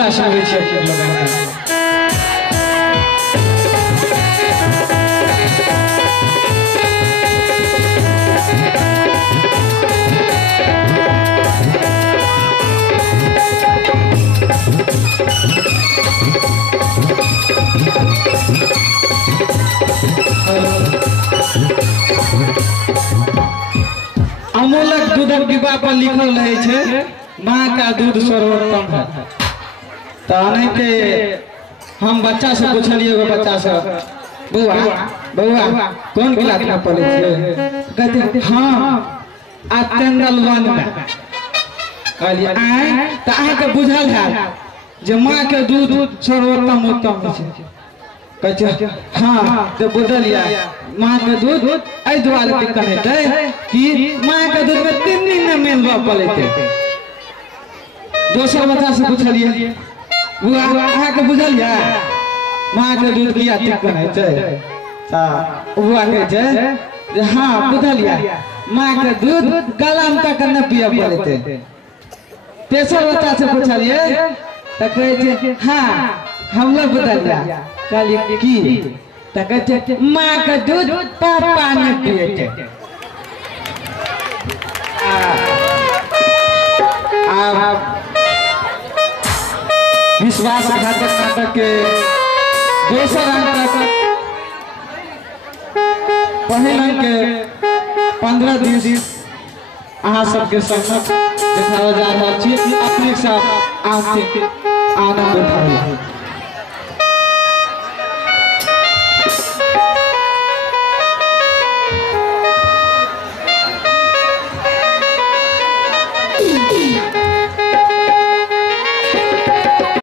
मामला सुनबै छी के लोग अमूलक दूधक डिब्बा पर लिखल रहे छे माँ का दूध सर्वोत्तम है। तो अनैते हम बच्चा से पूछलिए बच्चा से बउआ बउआ कौन क्लास में पढ़े छे? कहते हाँ अत्यंदल वन में। कहलिए आए तो अहाँ के बुझल है जे माँ के दूध सर्वोत्तम उत्तम छे? कहते हाँ तो बुझलिए माँ के दूध ऐ द्वारे दिक्कत है कि माँ के दूध में 3 दिन में मेलवा पड़े। दोसर बच्चा से पूछलिए बुआ अहाँ के बुझलिए माँ के दूध किया दिक्कत है? बुआ कहे हाँ बुझलिए माँ के दूध गलाम तक न पिया पड़े। तेसर बच्चा से पूछलिए तो कहे हाँ हम लोग बुझलिए। कहलिए की तो कहते माँ का दूध पापा ने पिए। विश्वासघातक नाटक के दोसर अंक पहिल अंक के 15 दिन अहाँ सबके सम्मुख देखाओ जा रहा छी। अपने साथ आनंद उठाओ।